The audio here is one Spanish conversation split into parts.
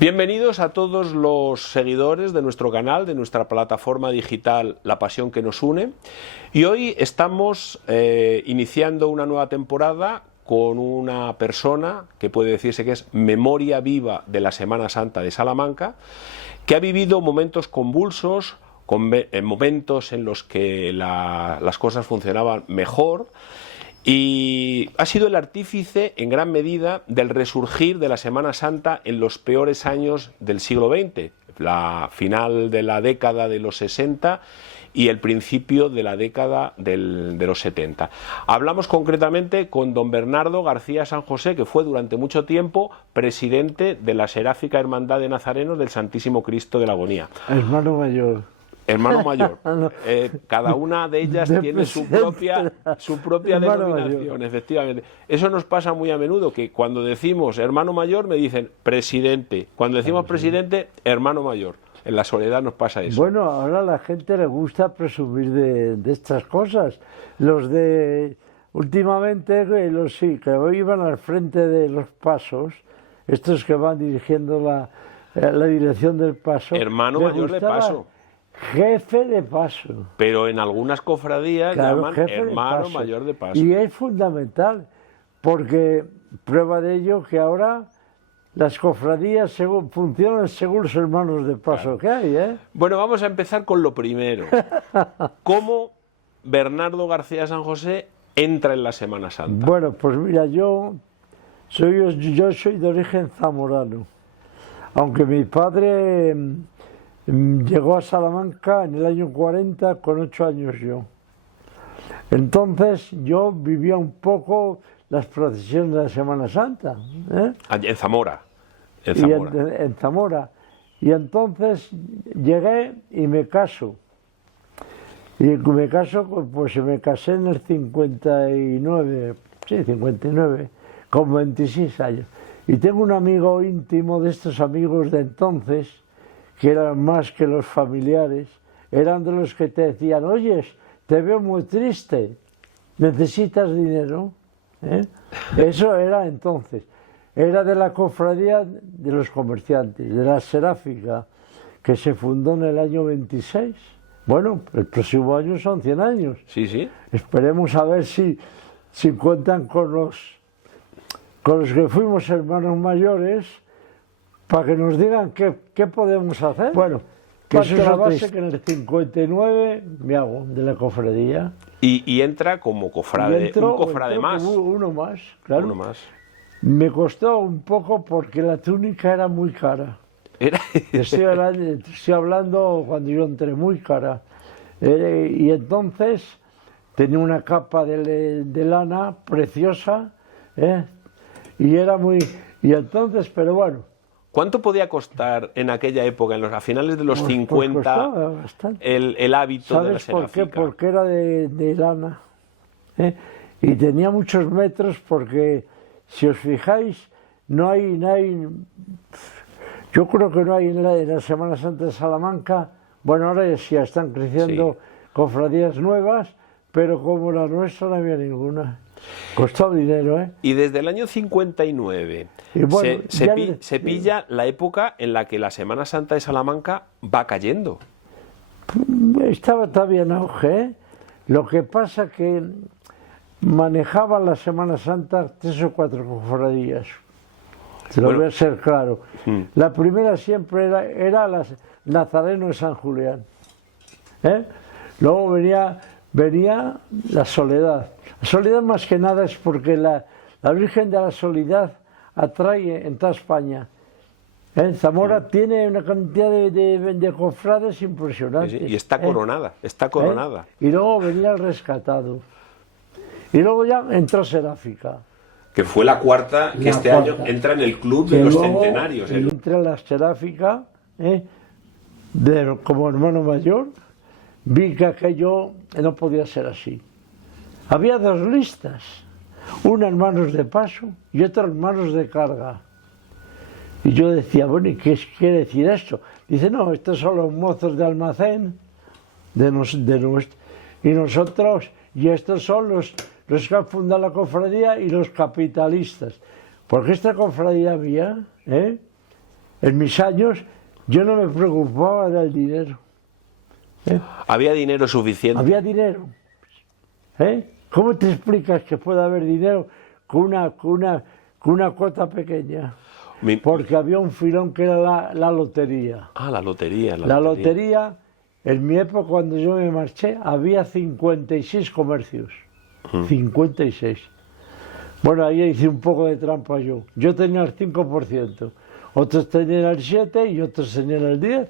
Bienvenidos a todos los seguidores de nuestro canal, de nuestra plataforma digital La Pasión que nos une. Y hoy estamos iniciando una nueva temporada con una persona que puede decirse que es memoria viva de la Semana Santa de Salamanca, que ha vivido momentos convulsos, momentos en los que las cosas funcionaban mejor, y ha sido el artífice en gran medida del resurgir de la Semana Santa en los peores años del siglo XX, la final de la década de los 60 y el principio de la década de los 70. Hablamos concretamente con don Bernardo García San José, que fue durante mucho tiempo presidente de la Seráfica Hermandad de Nazarenos del Santísimo Cristo de la Agonía. Hermano mayor. Hermano mayor. Cada una de ellas tiene su propia denominación, efectivamente. Eso nos pasa muy a menudo, que cuando decimos hermano mayor me dicen presidente. Cuando decimos presidente, hermano mayor. En la Soledad nos pasa eso. Bueno, ahora a la gente le gusta presumir de estas cosas. Los de últimamente, que hoy iban al frente de los pasos, estos que van dirigiendo la dirección del paso. Hermano mayor de paso. Jefe de paso. Pero en algunas cofradías llaman hermano mayor de paso. Y es fundamental, porque prueba de ello que ahora las cofradías funcionan según los hermanos de paso que hay, ¿eh? Bueno, vamos a empezar con lo primero. ¿Cómo Bernardo García San José entra en la Semana Santa? Bueno, pues mira, yo soy de origen zamorano, aunque mi padre llegó a Salamanca en el año 40 con 8 años yo. Entonces yo vivía un poco las procesiones de la Semana Santa, ¿eh? En Zamora. En Zamora. Y entonces llegué y me caso. Y me casé en el 59, sí, 59, con 26 años. Y tengo un amigo íntimo de estos amigos de entonces, que eran más que los familiares, eran de los que te decían, oye, te veo muy triste, ¿necesitas dinero? ¿Eh? Eso era entonces. Era de la cofradía de los comerciantes, de la Seráfica, que se fundó en el año 26. Bueno, el próximo año son 100 años. Sí, sí. Esperemos a ver si cuentan con los que fuimos hermanos mayores, para que nos digan qué podemos hacer. Bueno, que eso es la base que en el 59 me hago de la cofradía. Y entra como cofrade, un cofrade más. Uno más, claro. Uno más. Me costó un poco porque la túnica era muy cara. Estoy hablando cuando yo entré, muy cara. Y entonces tenía una capa de lana preciosa, y era muy... Y entonces, pero bueno. ¿Cuánto podía costar en aquella época, a finales de los 50, el hábito de la Seráfica? ¿Sabes por qué? Porque era de lana, ¿eh? Y tenía muchos metros porque, si os fijáis, no hay yo creo que no hay en la Semana Santa de Salamanca, bueno, ahora ya están creciendo cofradías nuevas, pero como la nuestra no había ninguna. Costó dinero, ¿eh? Y desde el año 59 bueno, se pilla la época en la que la Semana Santa de Salamanca va cayendo. Estaba todavía en auge, ¿eh? Lo que pasa que manejaban la Semana Santa 3 o 4 cofradías. Te lo voy a ser claro. La primera siempre era la Nazareno de San Julián, ¿eh? Luego venía la Soledad. La Soledad más que nada es porque la Virgen de la Soledad atrae en toda España. Zamora tiene una cantidad de cofrades impresionantes. Sí, y está coronada, está coronada. Y luego venía el Rescatado. Y luego ya entró Seráfica. Que fue la cuarta, que este año entra en el club de los centenarios. Entra la Seráfica, como hermano mayor, vi que aquello no podía ser así. Había 2 listas, una hermanos de paso y otra hermanos de carga. Y yo decía, bueno, ¿y qué quiere decir esto? Dice, no, estos son los mozos de almacén y nosotros, y estos son los que han fundado la cofradía y los capitalistas. Porque esta cofradía mía en mis años, yo no me preocupaba del dinero. Había dinero suficiente. Había dinero. ¿Cómo te explicas que puede haber dinero con una cuota pequeña? Porque había un filón que era la lotería. Ah, la lotería. La lotería, en mi época, cuando yo me marché, había 56 comercios. 56. Bueno, ahí hice un poco de trampa yo. Yo tenía el 5%. Otros tenían el 7% y otros tenían el 10%.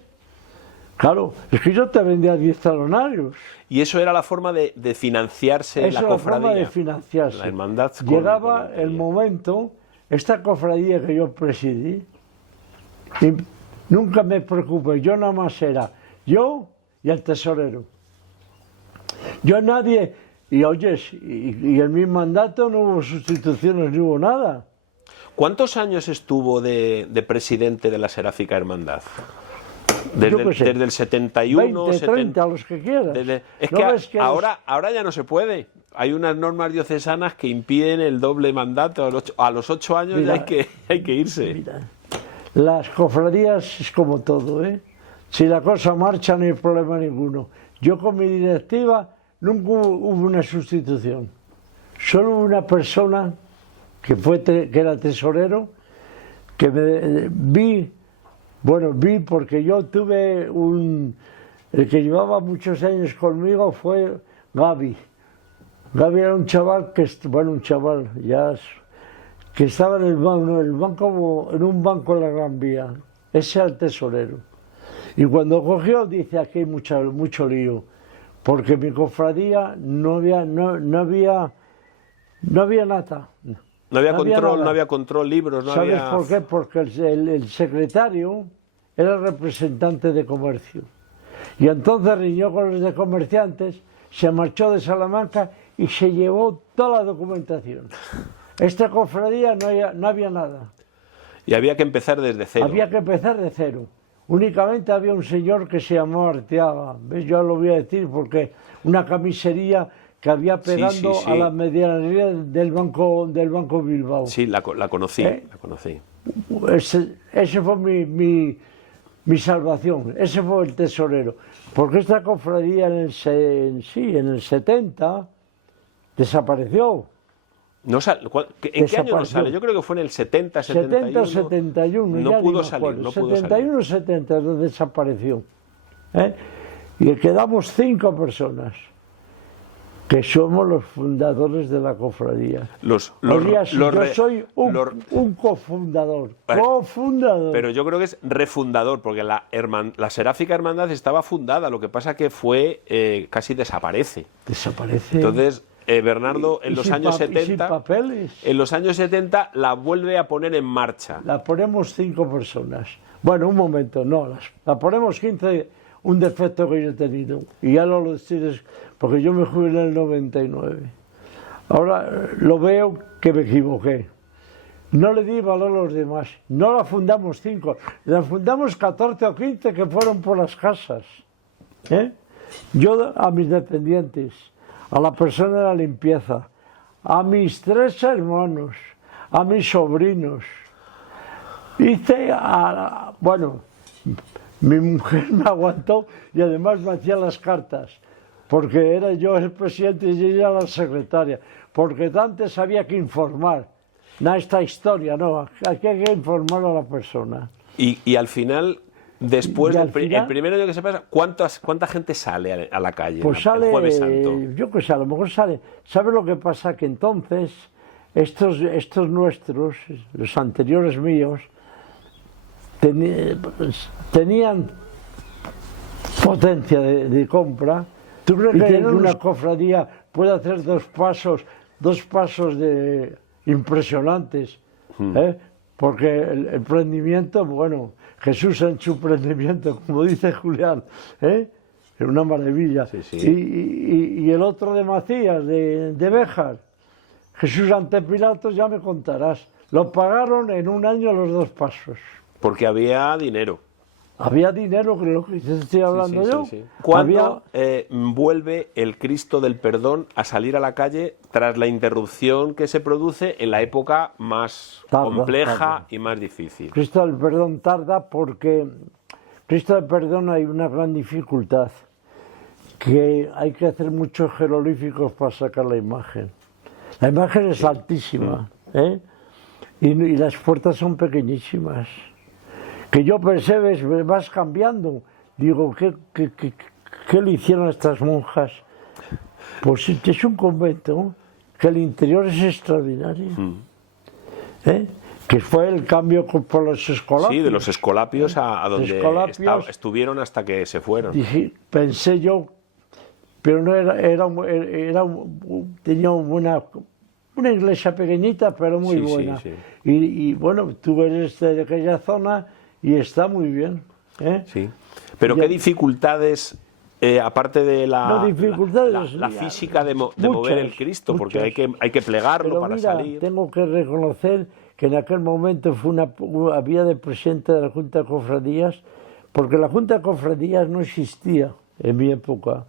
Claro, es que yo te vendía 10 talonarios. Y eso era la forma de financiarse la cofradía. Esa era la forma de financiarse. La hermandad. Llegaba el momento, esta cofradía que yo presidí, y nunca me preocupé, yo nada más era yo y el tesorero. Yo nadie, y oyes, y en mi mandato no hubo sustituciones, no hubo nada. ¿Cuántos años estuvo de presidente de la Seráfica Hermandad? Desde el 71, 20, 30, los que quieras. Es que ahora ya no se puede. Hay unas normas diocesanas que impiden el doble mandato. A los 8 años ya hay que irse. Mira, las cofradías es como todo, ¿eh? Si la cosa marcha no hay problema ninguno. Yo con mi directiva nunca hubo una sustitución. Solo una persona que era tesorero, que vi porque yo tuve el que llevaba muchos años conmigo fue Gaby. Gaby era un chaval que estaba en en un banco en la Gran Vía. Ese era el tesorero. Y cuando cogió, dice, aquí hay mucho lío, porque en mi cofradía no había nada. No había control, libros, no ¿Sabes había... por qué? Porque el secretario era el representante de comercio. Y entonces riñó con los de comerciantes, se marchó de Salamanca y se llevó toda la documentación. Esta cofradía no había nada. Y había que empezar desde cero. Había que empezar de cero. Únicamente había un señor que se llamó Arteaga. ¿Ves? Yo lo voy a decir porque una camisería que había pegando a la medianería del Banco Bilbao. Sí, la conocí. Ese fue mi salvación, ese fue el tesorero. Porque esta cofradía en el 70 desapareció. ¿En qué año no sale? Yo creo que fue en el 70, 71. 71, no pudo salir. 71, 70 desapareció. Y quedamos 5 personas. Que somos los fundadores de la cofradía. Yo soy un cofundador. Pero yo creo que es refundador, porque la Seráfica Hermandad estaba fundada, lo que pasa que casi desaparece. Entonces, Bernardo, en los años 70 la vuelve a poner en marcha. La ponemos 5 personas. Bueno, un momento, no, la ponemos 15, un defecto que yo he tenido. Y ya no lo decides, porque yo me jubilé en el 99. Ahora lo veo que me equivoqué. No le di valor a los demás. No la fundamos 5, la fundamos 14 o 15 que fueron por las casas. Yo a mis dependientes, a la persona de la limpieza, a mis 3 hermanos, a mis sobrinos. Mi mujer me aguantó y además me hacía las cartas, porque era yo el presidente y ella la secretaria, porque antes había que informar. No esta historia, no, aquí hay que informar a la persona. Y al final, después el primer año que se pasa, ¿cuánta gente sale a la calle? Pues sale, el Jueves Santo. Yo qué sé, a lo mejor sale. ¿Sabes lo que pasa? Que entonces estos nuestros, los anteriores míos, tenían potencia de compra. ¿Tú crees que una cofradía puede hacer dos pasos impresionantes? Porque el prendimiento, bueno, Jesús en su prendimiento, como dice Julián, es una maravilla. Sí. Y el otro de Macías, de Béjar, Jesús ante Pilatos, ya me contarás. Lo pagaron en un año los 2 pasos. Porque había dinero. Había dinero, que lo que estoy hablando yo. ¿Cuándo vuelve el Cristo del Perdón a salir a la calle tras la interrupción que se produce en la época más compleja y más difícil? Cristo del Perdón tarda porque Cristo del Perdón hay una gran dificultad, que hay que hacer muchos jeroglíficos para sacar la imagen. La imagen es altísima, ¿eh? Y las puertas son pequeñísimas. Que yo pensé, vas cambiando. Digo, ¿qué le hicieron a estas monjas? Pues es un convento, que el interior es extraordinario. ¿Eh? Que fue el cambio por los escolapios. Sí, de los escolapios a donde estuvieron hasta que se fueron. Dije, pensé yo, pero no tenía una iglesia pequeñita, pero muy buena. Sí. Y bueno, tú eres de aquella zona y está muy bien. ¿eh? Sí. Pero ¿qué dificultades, aparte de la física de mover el Cristo? Porque hay que plegarlo. Pero para mira, salir. Tengo que reconocer que en aquel momento había de presidente de la Junta de Cofradías, porque la Junta de Cofradías no existía en mi época.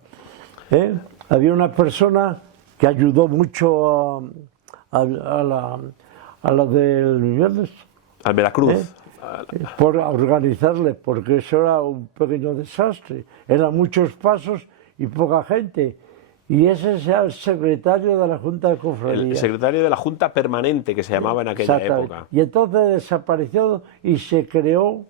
Había una persona que ayudó mucho a la del viernes. Al Veracruz. Por organizarle, porque eso era un pequeño desastre. Eran muchos pasos y poca gente. Y ese era el secretario de la Junta de Cofradías. El secretario de la Junta Permanente, que se llamaba en aquella época. Y entonces desapareció y se creó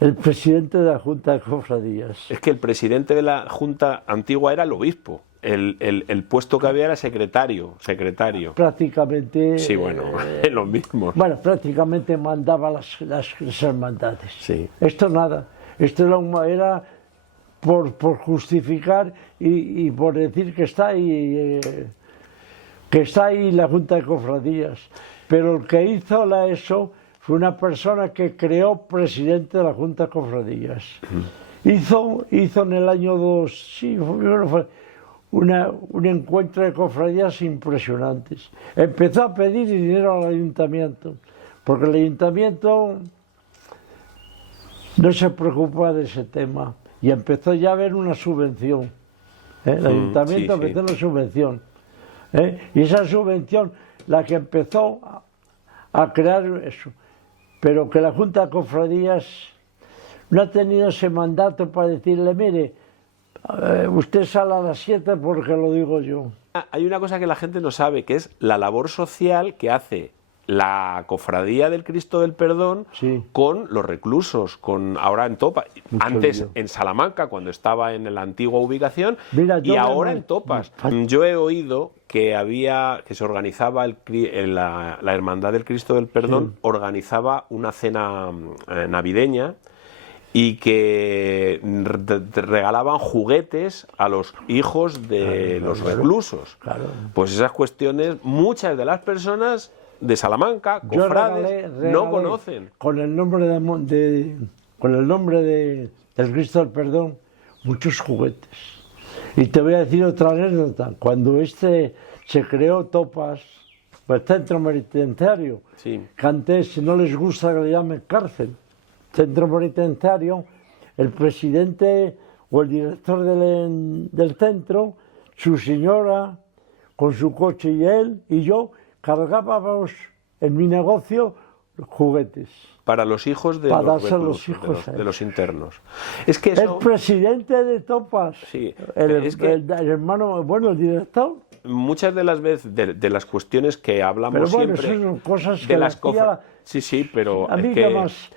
el presidente de la Junta de Cofradías. Es que el presidente de la Junta antigua era el obispo. El puesto que había era secretario. Prácticamente... Sí, bueno, lo mismo. Bueno, prácticamente mandaba las hermandades. Sí. Esto nada. Esto era por justificar y por decir que está ahí la Junta de Cofradías. Pero el que hizo eso fue una persona que creó presidente de la Junta de Cofradías. Hizo en el año 2, sí, fue un encuentro de cofradías impresionantes. Empezó a pedir dinero al ayuntamiento, porque el ayuntamiento no se preocupaba de ese tema y empezó ya a haber una subvención. El ayuntamiento empezó una subvención. Y esa subvención, la que empezó a crear eso, pero que la Junta de Cofradías no ha tenido ese mandato para decirle, mire, usted sale a las 7 porque lo digo yo. Hay una cosa que la gente no sabe, que es la labor social que hace la Cofradía del Cristo del Perdón con los reclusos, ahora en Topas, antes en Salamanca, cuando estaba en la antigua ubicación, y ahora en Topas. Yo he oído que se organizaba la Hermandad del Cristo del Perdón, organizaba una cena navideña, y que regalaban juguetes a los hijos de los reclusos. Claro. Pues esas cuestiones, muchas de las personas de Salamanca, cofrades, no conocen. Con el nombre del Cristo del Perdón, muchos juguetes. Y te voy a decir otra anécdota. Cuando se creó Topas, el centro penitenciario, que antes no les gusta que le llamen cárcel, centro penitenciario, el presidente o el director del centro, su señora, con su coche y él y yo, cargábamos en mi negocio juguetes. Para los hijos de los internos. Es que el presidente de Topas, el hermano, bueno, el director. Muchas de las veces, de las cuestiones que hablamos siempre, son cosas de las Sí, pero a mí que más...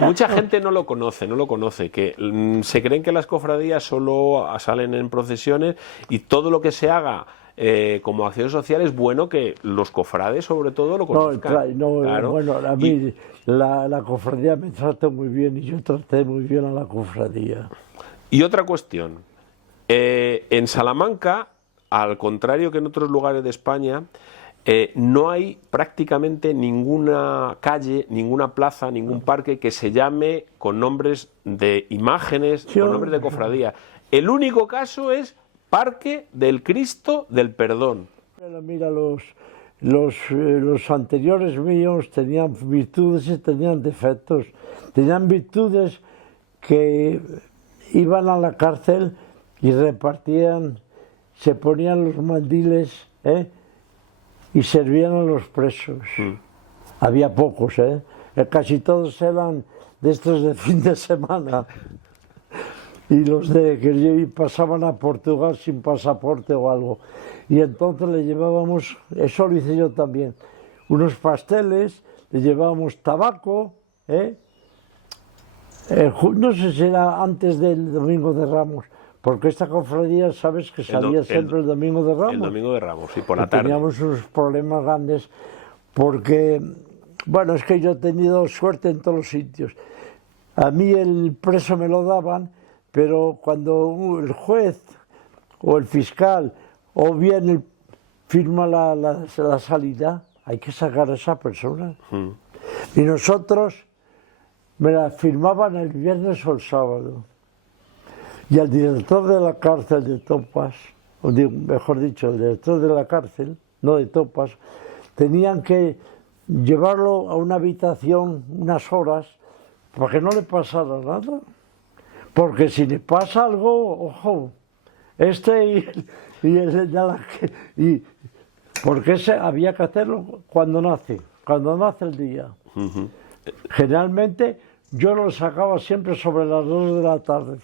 mucha gente no lo conoce, que se creen que las cofradías solo salen en procesiones y todo lo que se haga como acción social es bueno que los cofrades sobre todo lo conozcan. Bueno, a mí la cofradía me trata muy bien y yo traté muy bien a la cofradía. Y otra cuestión, en Salamanca, al contrario que en otros lugares de España, no hay prácticamente ninguna calle, ninguna plaza, ningún parque que se llame con nombres de imágenes, con nombres de cofradía. El único caso es Parque del Cristo del Perdón. Mira los anteriores míos tenían virtudes y tenían defectos. Tenían virtudes que iban a la cárcel y repartían, se ponían los mandiles, y servían a los presos. Había pocos, casi todos eran de estos de fin de semana. Y los de que pasaban a Portugal sin pasaporte o algo. Y entonces le llevábamos, eso lo hice yo también, unos pasteles, le llevábamos tabaco, no sé si era antes del Domingo de Ramos, porque esta cofradía, sabes que salía siempre el Domingo de Ramos. El Domingo de Ramos, y por la tarde. Teníamos unos problemas grandes, porque, bueno, es que yo he tenido suerte en todos los sitios. A mí el preso me lo daban, pero cuando el juez o el fiscal o bien firma la salida, hay que sacar a esa persona. Y nosotros me la firmaban el viernes o el sábado. Y el director de la cárcel de Topas, o mejor dicho, el director de la cárcel, no de Topas, tenían que llevarlo a una habitación unas horas para que no le pasara nada. Porque si le pasa algo, ojo, porque había que hacerlo cuando nace el día. Generalmente yo lo sacaba siempre sobre las 2 de la tarde.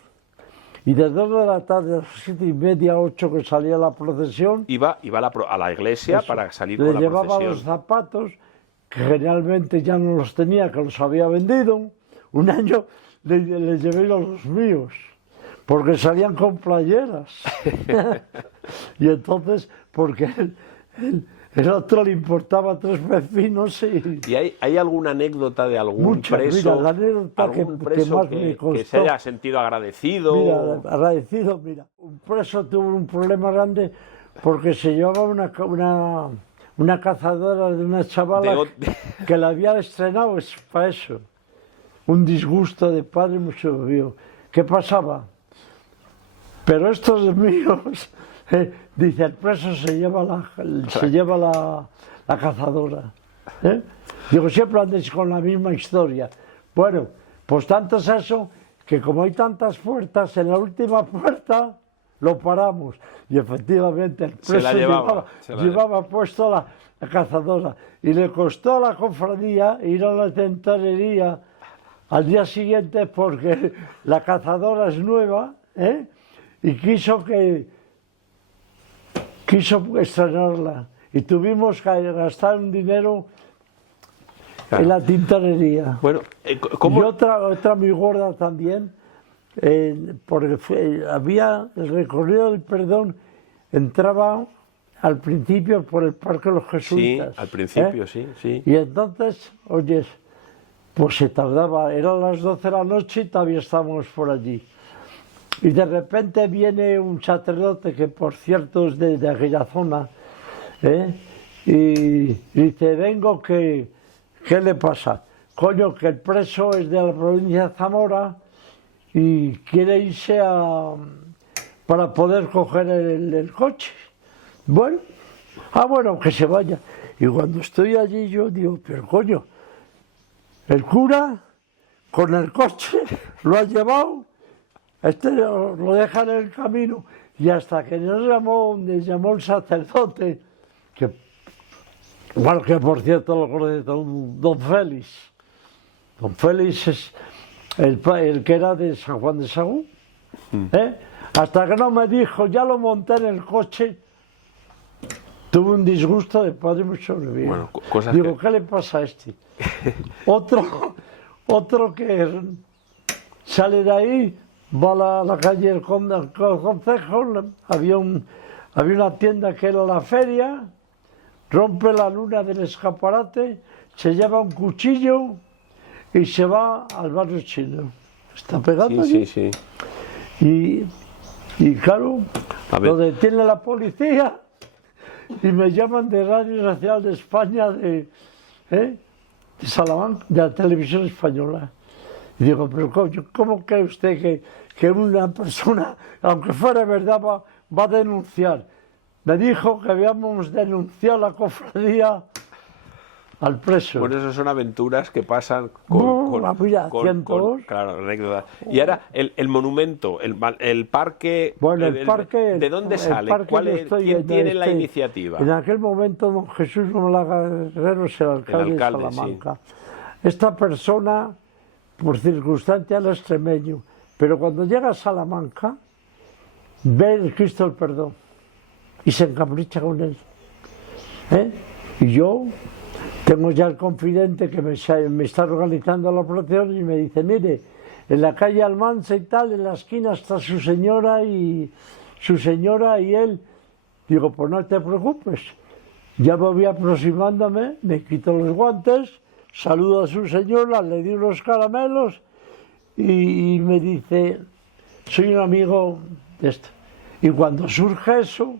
Y de 2 de la tarde a las 7:30, 8 que salía la procesión. Iba a la iglesia para salir con la procesión. Le procesión. llevaba los zapatos, que generalmente ya no los tenía, que los había vendido. Un año le llevé los míos, porque salían con playeras. Y entonces, porque el otro le importaba 3 vecinos. ¿Y hay alguna anécdota de algún preso, mira, la anécdota que más me costó, que se haya sentido agradecido? Mira, agradecido, mira. Un preso tuvo un problema grande porque se llevaba una cazadora de una chavala que la había estrenado para eso. Un disgusto de padre muy obvio. ¿Qué pasaba? Pero estos míos, dice, el preso se lleva la cazadora. Digo, siempre andéis con la misma historia. Bueno, pues tanto es eso, que como hay tantas puertas, en la última puerta lo paramos. Y efectivamente el preso llevaba puesto la cazadora. Y le costó a la cofradía ir a la tentorería al día siguiente, porque la cazadora es nueva, y quiso estrenarla. Y tuvimos que gastar un dinero en la tintorería. Bueno, ¿cómo? Y otra muy gorda también, porque había el recorrido del perdón, entraba al principio por el Parque de los Jesuitas. Sí, al principio, sí. Y entonces, oyes, pues se tardaba, eran las 12 de la noche y todavía estábamos por allí. Y de repente viene un sacerdote, que por cierto es de aquella zona, y dice, vengo, ¿qué le pasa? Coño, que el preso es de la provincia de Zamora y quiere irse para poder coger el coche. Bueno, que se vaya. Y cuando estoy allí yo digo, pero coño, el cura con el coche lo ha llevado, lo deja en el camino, y hasta que nos llamó el sacerdote, que por cierto lo conoce don Félix. Don Félix es el que era de San Juan de Sagún. Hasta que no me dijo, ya lo monté en el coche, tuve un disgusto de padre muy sobreviviente. Bueno, digo, ¿qué le pasa a este? Otro que sale de ahí, va a la calle del Concejo, había una tienda que era la feria, rompe la luna del escaparate, se lleva un cuchillo y se va al barrio chino. Está pegando allí. Sí. Y claro, lo detiene la policía y me llaman de Radio Nacional de España, de Salamanca, de la televisión española. Y digo, pero ¿cómo cree usted que una persona, aunque fuera verdad, va a denunciar? me dijo que habíamos denunciado la cofradía al preso. Bueno, esas son aventuras que pasan claro, anécdotas. Y ahora, el monumento, el parque... Bueno, el parque... ¿De dónde sale? ¿Quién tiene la iniciativa? En aquel momento, don Jesús Romolaga Guerrero es el alcalde de Salamanca. Sí. Esta persona, por circunstancia, es extremeño, pero cuando llega a Salamanca, ve el Cristo del Perdón y se encapricha con él. Y yo tengo ya el confidente que me está organizando la procesión y me dice, mire, en la calle Almansa y tal, en la esquina está su señora y él. Digo, pues no te preocupes. Ya me voy aproximándome, me quito los guantes, saludo a su señora, le di unos caramelos y me dice, soy un amigo de esto. Y cuando surge eso,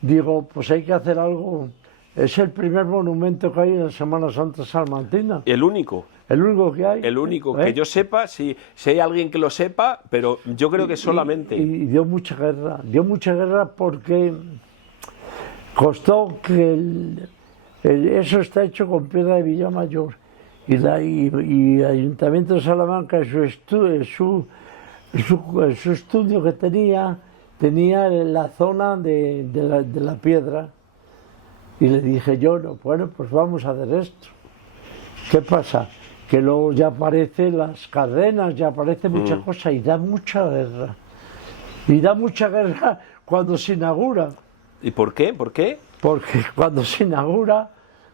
digo, pues hay que hacer algo. Es el primer monumento que hay en la Semana Santa salmantina. ¿El único? El único que hay. El único, que yo sepa, si hay alguien que lo sepa, pero yo creo que solamente. Y dio mucha guerra porque costó que eso está hecho con piedra de Villamayor. Y el Ayuntamiento de Salamanca, en su estudio que tenía la zona de la piedra. Y le dije yo, no, bueno, pues vamos a hacer esto. ¿Qué pasa? Que luego ya aparecen las cadenas, ya aparece muchas cosas y da mucha guerra. Y da mucha guerra cuando se inaugura. ¿Y por qué? ¿Por qué? Porque cuando se inaugura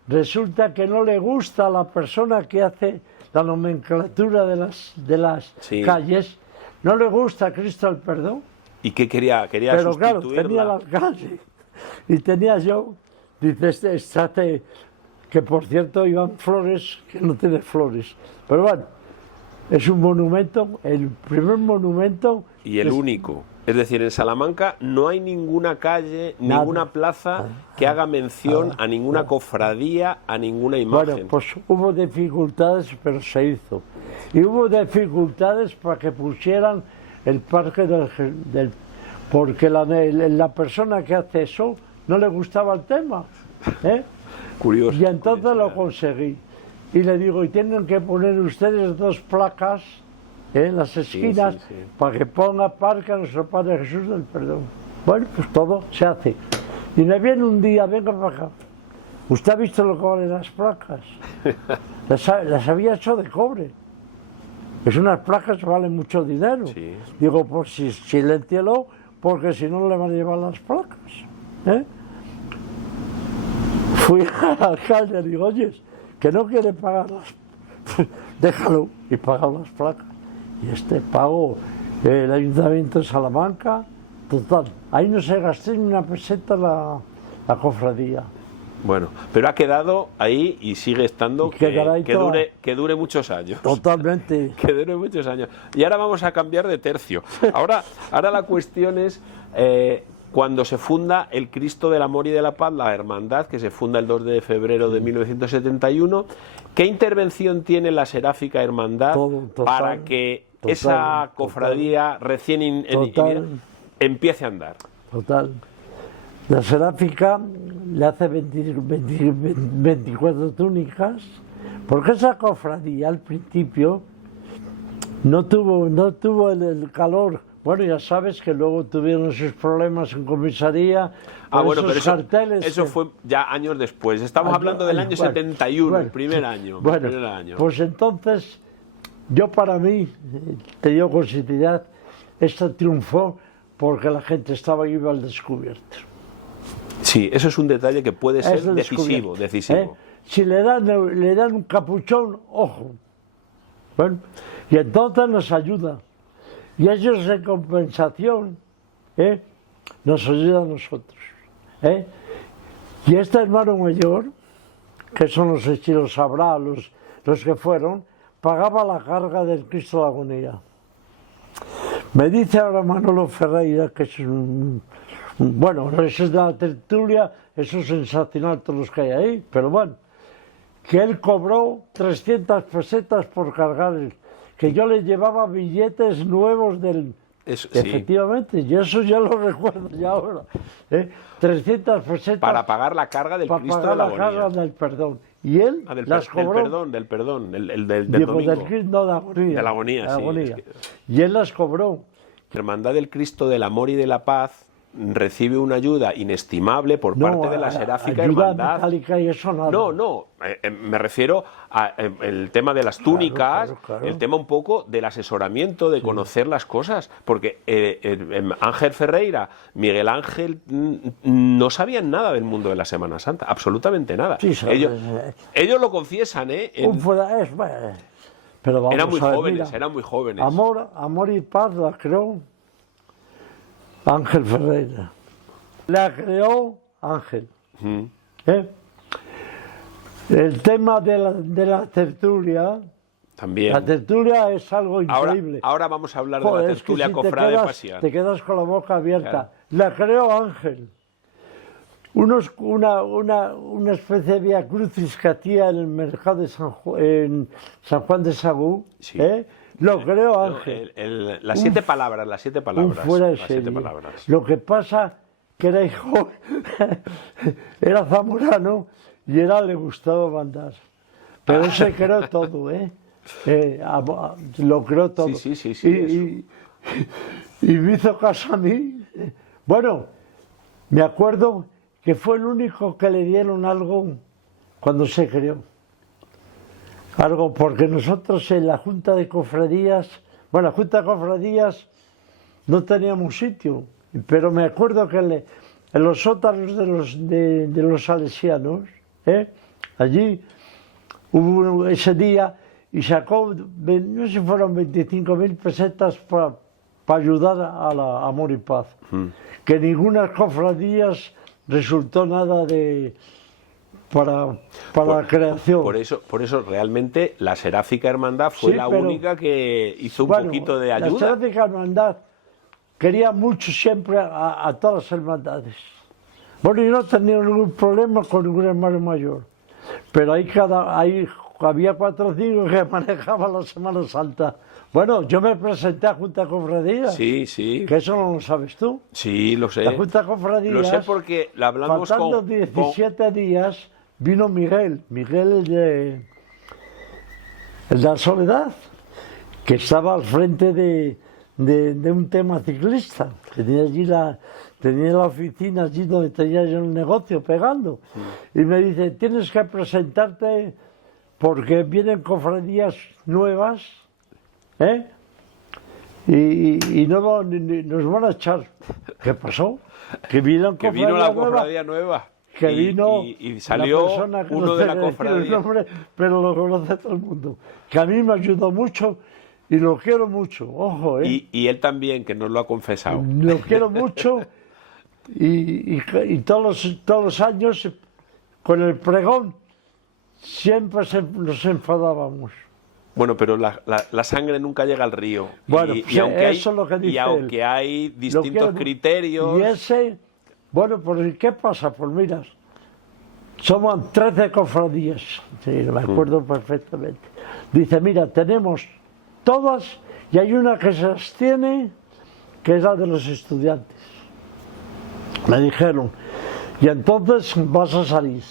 resulta que no le gusta a la persona que hace la nomenclatura de las calles, no le gusta Cristo del Perdón. ¿Y qué quería Pero claro, sustituirla? tenía el alcalde y tenía yo, dice, que por cierto Iván Flores, que no tiene flores, pero bueno, es un monumento, el primer monumento. Y el único. Es decir, en Salamanca no hay ninguna calle, ninguna plaza que haga mención a ninguna cofradía, a ninguna imagen. Bueno, pues hubo dificultades, pero se hizo. Y hubo dificultades para que pusieran el parque porque la persona que hace eso no le gustaba el tema. Curioso. Y entonces lo conseguí. Y le digo, y tienen que poner ustedes 2 placas en las esquinas para que ponga parque a nuestro Padre Jesús del Perdón. Bueno, pues todo se hace. Y me viene un día, venga para acá. ¿Usted ha visto lo que valen las placas? Las había hecho de cobre. Es unas placas que valen mucho dinero. Sí. Digo, pues siléncielo, porque si no le van a llevar las placas. Fui al alcalde y digo, oye, que no quiere pagarlas. Déjalo, y pagó las placas. Y pagó el Ayuntamiento de Salamanca, total. Ahí no se gastó ni una peseta la cofradía. Bueno, pero ha quedado ahí y sigue estando que dure muchos años. Totalmente. Que dure muchos años. Y ahora vamos a cambiar de tercio. Ahora la cuestión es cuando se funda el Cristo del Amor y de la Paz, la Hermandad, que se funda el 2 de febrero de 1971. ¿Qué intervención tiene la Seráfica Hermandad para que esa cofradía recién empiece a andar? Total. La Seráfica le hace 24 túnicas, porque esa cofradía al principio no tuvo el calor. Bueno, ya sabes que luego tuvieron sus problemas en comisaría. Bueno, pero eso fue ya años después. Estamos hablando del año 71, el primer año. Pues entonces, yo para mí, te digo con sinceridad, esto triunfó porque la gente estaba iba al descubierto. Sí, eso es un detalle que puede ser decisivo. Si le dan un capuchón, ojo. Bueno, y entonces nos ayuda. Y ellos de compensación nos ayuda a nosotros. Y este hermano mayor, que son los estilos sabrá, los que fueron, pagaba la carga del Cristo de la Agonía. Me dice ahora Manolo Ferreira, que es bueno, eso es de la tertulia, eso es sensacional todos los que hay ahí, pero bueno, que él cobró 300 pesetas por cargar, que yo le llevaba billetes nuevos del sí. Efectivamente, y eso ya lo recuerdo ya ahora. 300 pesetas para pagar la carga del Cristo de la Agonía. Para pagar la carga del perdón. Y él las cobró. Del perdón, del digo, domingo. del Cristo, no, de la agonía. De la agonía, sí. Es que... Y él las cobró. La Hermandad del Cristo del Amor y de la Paz recibe una ayuda inestimable por parte de la Seráfica Hermandad. Metálica y eso nada. No, me refiero al tema de las túnicas, claro. el tema un poco del asesoramiento, de conocer las cosas, porque Ángel Ferreira, Miguel Ángel no sabían nada del mundo de la Semana Santa, absolutamente nada. Sí, ellos lo confiesan, pero vamos eran muy a ver, jóvenes, mira, eran muy jóvenes. Amor y Paz la creó Ángel Ferreira. La creó Ángel. El tema de la tertulia. También. La tertulia es algo increíble. Ahora vamos a hablar de la tertulia si cofrade de Pasión. Te quedas con la boca abierta. Claro. La creó Ángel. Una especie de vía crucis que hacía en el mercado de en San Juan de Sagú. Sí. Lo creó Ángel. Las 7 palabras, fuera de serie. Lo que pasa que era hijo, era zamorano y le gustaba mandar. Pero se creó todo, lo creó todo. Sí. Y me hizo caso a mí. Bueno, me acuerdo que fue el único que le dieron algo cuando se creó. Algo, porque nosotros en la Junta de Cofradías, la Junta de Cofradías no teníamos sitio, pero me acuerdo que en los sótanos de los salesianos, allí hubo ese día y sacó, no sé si fueron 25.000 pesetas para ayudar a la Amor y Paz, que ninguna cofradías resultó nada para la creación. Por eso realmente la Seráfica Hermandad fue la única que hizo un poquito de ayuda. La Seráfica Hermandad quería mucho siempre a todas las hermandades. Bueno, yo no tenía ningún problema con ningún hermano mayor, pero ahí había 4 o 5 que manejaban la Semana Santa. Bueno, yo me presenté a Junta de Cofradías. Sí. Que eso no lo sabes tú. Sí, lo sé. La Junta de Cofradías. Lo sé porque la hablamos faltando 17 días, vino Miguel de la Soledad, que estaba al frente de un tema ciclista. Tenía la oficina allí donde tenía yo el negocio pegando. Y me dice, tienes que presentarte porque vienen cofradías nuevas, y nos van a echar. ¿Qué pasó? Que vino la cofradía nueva. Que vino y salió uno de la cofradía. Nombre, pero lo conoce todo el mundo. Que a mí me ayudó mucho y lo quiero mucho. Ojo, Y él también, que nos lo ha confesado. Lo quiero mucho y todos los años con el pregón siempre nos enfadábamos. Bueno, pero la sangre nunca llega al río. Bueno, aunque hay distintos criterios... Y ese... Bueno, pues ¿qué pasa? Pues mira, somos 13 cofradías, sí, me acuerdo perfectamente. Dice, mira, tenemos todas y hay una que se abstiene, que es la de los estudiantes. Me dijeron, y entonces vas a salir.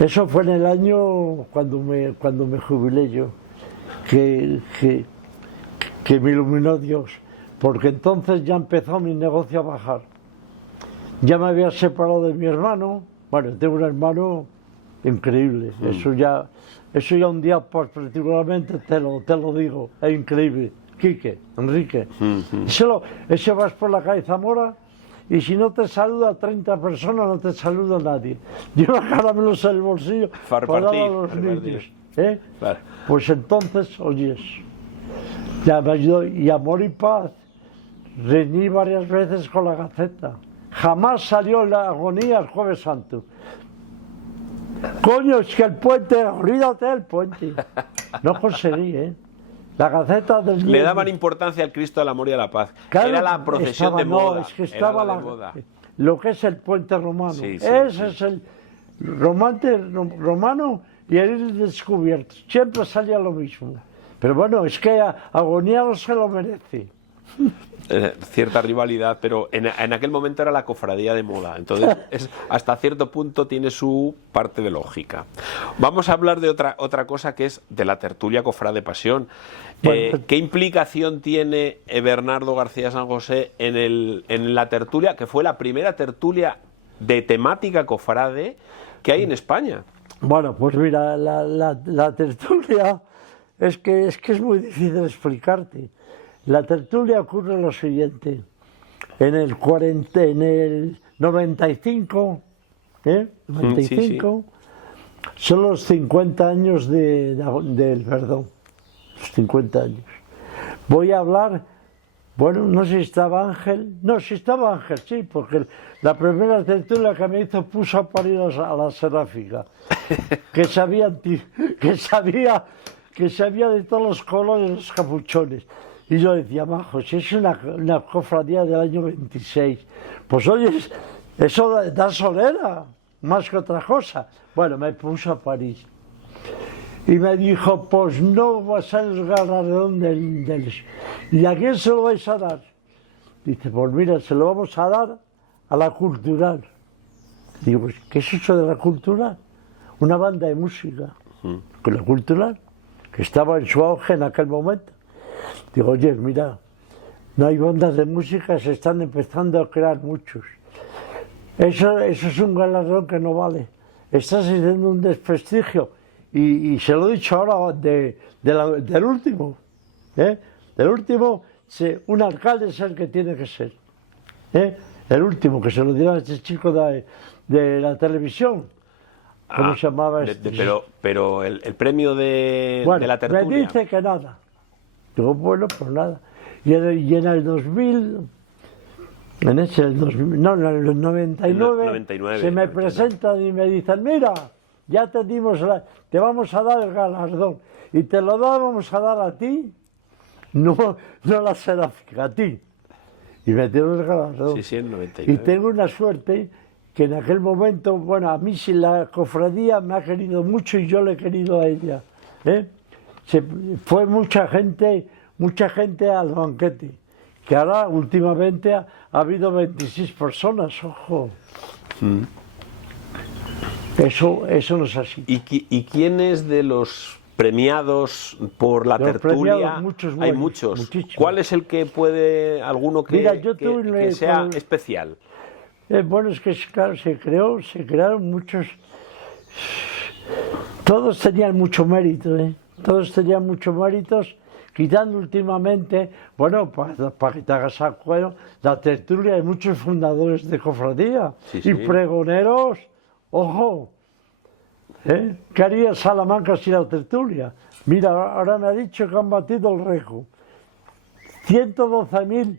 Eso fue en el año cuando me jubilé yo, que me iluminó Dios, porque entonces ya empezó mi negocio a bajar. Ya me había separado de mi hermano. Bueno, tengo un hermano increíble. Eso ya un día particularmente te lo digo. Es increíble. Quique, Enrique. Ese vas por la calle Zamora y si no te saluda 30 personas, no te saluda nadie. Lleva caramelos en el bolsillo para dar a los niños. Claro. Pues entonces, oyes, ya me ayudó. Y Amor y Paz, reñí varias veces con la Gaceta. Jamás salió la agonía el Jueves Santo. Coño, es que el puente, olvídate del puente. No conseguí, La Gaceta del... Le daban importancia al Cristo del Amor y a la Paz. Claro, era la procesión de moda. No, es que estaba lo que es el puente romano. Sí, Ese es el romano y el descubierto. Siempre salía lo mismo. Pero bueno, es que agonía no se lo merece. cierta rivalidad, pero en aquel momento era la cofradía de moda, entonces hasta cierto punto tiene su parte de lógica. Vamos a hablar de otra cosa, que es de la tertulia Cofrade Pasión. Bueno, ¿Qué implicación tiene Bernardo García San José en la tertulia, que fue la primera tertulia de temática cofrade que hay en España? Bueno, pues mira, la tertulia es que es muy difícil explicarte. La tertulia ocurre lo siguiente: en el 95, 95 son los 50 años del perdón, los 50 años. Voy a hablar, bueno, no sé si estaba Ángel, no, si estaba Ángel, sí, porque la primera tertulia que me hizo puso a parir a la seráfica, que sabía de todos los colores de los capuchones. Y yo decía, majo, si es una cofradía del año 26, pues oye, eso da solera, más que otra cosa. Bueno, me puso a París. Y me dijo, pues no va a ser el galardón ¿Y a quién se lo vais a dar? Dice, pues mira, se lo vamos a dar a la cultural. Digo, pues, ¿qué es eso de la cultural? Una banda de música. Con la cultural, que estaba en su auge en aquel momento. Digo, oye, mira, no hay bandas de música, se están empezando a crear muchos. Eso es un galardón que no vale. Estás haciendo un desprestigio. Y se lo he dicho ahora del último. Del último, un alcalde es el que tiene que ser. El último, que se lo dirá a este chico de la televisión. ¿Cómo se llamaba este? Pero el premio de la tertulia. Me dice que nada. Digo, bueno, pues nada. Y en el 2000, en el 99, se me presentan y me dicen, mira, ya te vamos a dar el galardón. Y te lo vamos a dar a ti, no la seráfica, a ti. Y me dieron el galardón. Sí, en 99. Y tengo una suerte que en aquel momento, bueno, a mí sí la cofradía me ha querido mucho y yo le he querido a ella. Fue mucha gente al banquete, que ahora últimamente ha habido 26 personas, ojo. Eso no es así. ¿Y quiénes de los premiados por la tertulia? Hay muchos. Muchísimos. ¿Cuál es el que puede, alguno que, Mira, que sea especial? Bueno, es que claro, se crearon muchos. Todos tenían mucho mérito, Todos tenían muchos méritos, quitando últimamente, bueno, para que te hagas acuerdo, la tertulia hay muchos fundadores de cofradía y pregoneros, ojo, ¿qué haría Salamanca sin la tertulia? Mira, ahora me ha dicho que han batido el récord, 112.000,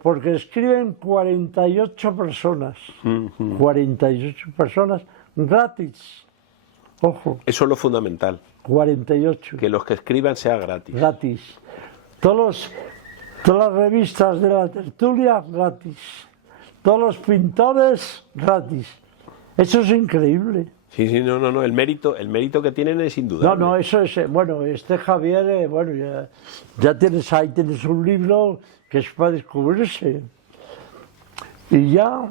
porque escriben 48 personas, 48 personas gratis, ojo. Eso es lo fundamental. 48. Que los que escriban sea gratis. Gratis. Todas las revistas de la tertulia, gratis. Todos los pintores, gratis. Eso es increíble. Sí, no. El mérito que tienen es indudable. No, eso es. Bueno, Javier, bueno, ya tienes un libro que es para descubrirse. Y ya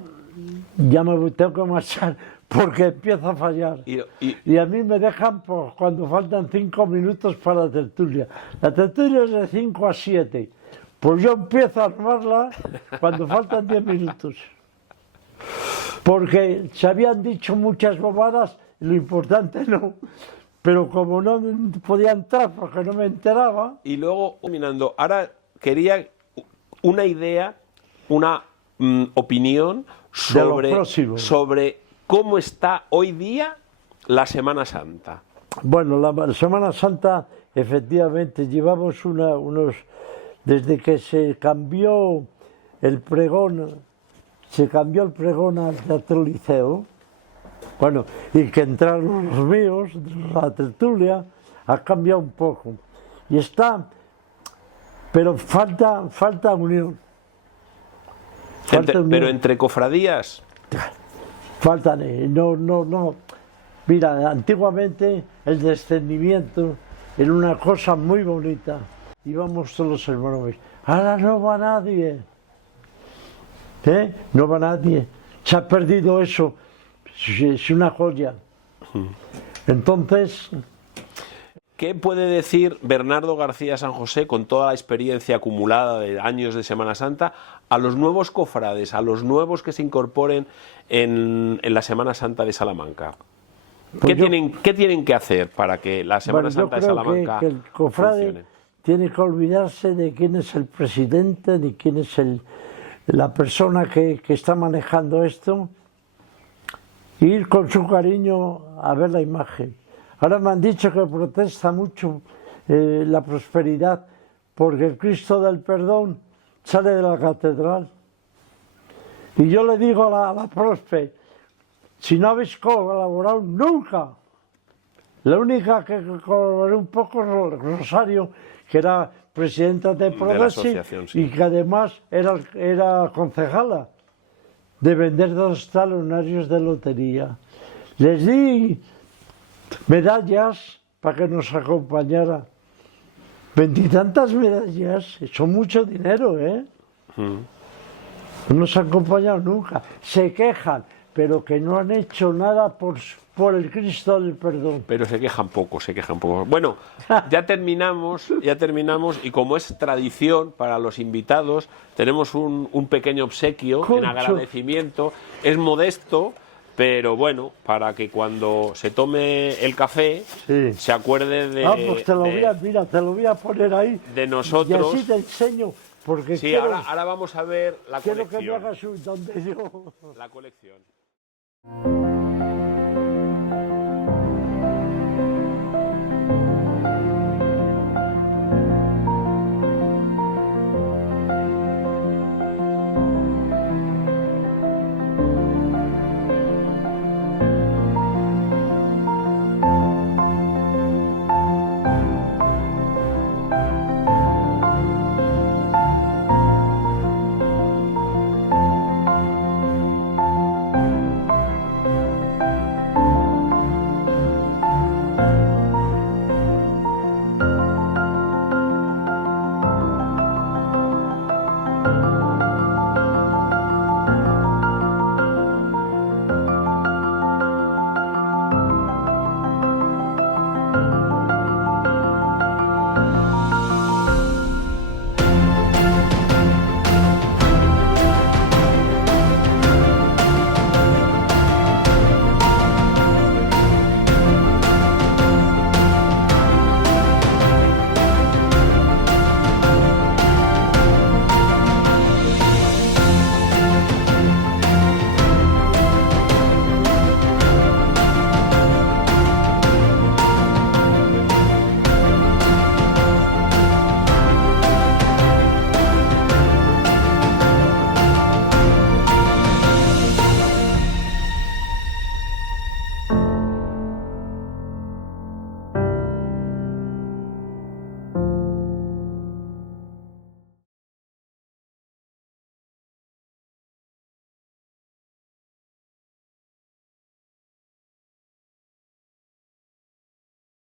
me tengo que marchar, porque empiezo a fallar. Y a mí me dejan cuando faltan 5 minutos para la tertulia. La tertulia es de 5 a 7. Pues yo empiezo a armarla cuando faltan 10 minutos. Porque se habían dicho muchas bobadas, lo importante no. Pero como no podía entrar porque no me enteraba. Y luego, terminando, ahora quería una idea, una opinión sobre cómo está hoy día la Semana Santa. Bueno, la Semana Santa, efectivamente, llevamos desde que se cambió el pregón al Teatro Liceo, bueno, y que entraron los míos, la tertulia, ha cambiado un poco. Y pero falta unión. Pero entre cofradías. Faltan, no. Mira, antiguamente el descendimiento era una cosa muy bonita. Íbamos todos los hermanos. ahora no va nadie. No va nadie. Se ha perdido eso. Es una joya. Entonces... ¿Qué puede decir Bernardo García San José, con toda la experiencia acumulada de años de Semana Santa, a los nuevos cofrades, a los nuevos que se incorporen en la Semana Santa de Salamanca? Pues ¿Qué tienen que hacer para que la Semana Santa de Salamanca que el cofrade funcione? Tiene que olvidarse de quién es el presidente, de quién es la persona que está manejando esto, e ir con su cariño a ver la imagen. Ahora me han dicho que protesta mucho la prosperidad, porque el Cristo del Perdón sale de la catedral. Y yo le digo a la prospe, si no habéis colaborado nunca, la única que colaboró un poco es Rosario, que era presidenta de Prodesi, y que además era concejala de vender 2 talonarios de lotería. Les di medallas para que nos acompañara. 20 y tantas medallas, son mucho dinero, No nos han acompañado nunca. Se quejan, pero que no han hecho nada por el Cristo del Perdón. Pero se quejan poco, se quejan poco. Bueno, ya terminamos, y como es tradición para los invitados, tenemos un pequeño obsequio en agradecimiento. Es modesto, pero bueno, para que cuando se tome el café se acuerde de... pues te lo voy a poner ahí. De nosotros. Y así te enseño, porque sí, ahora vamos a ver la quiero colección. Que me hagas un donde yo... La colección.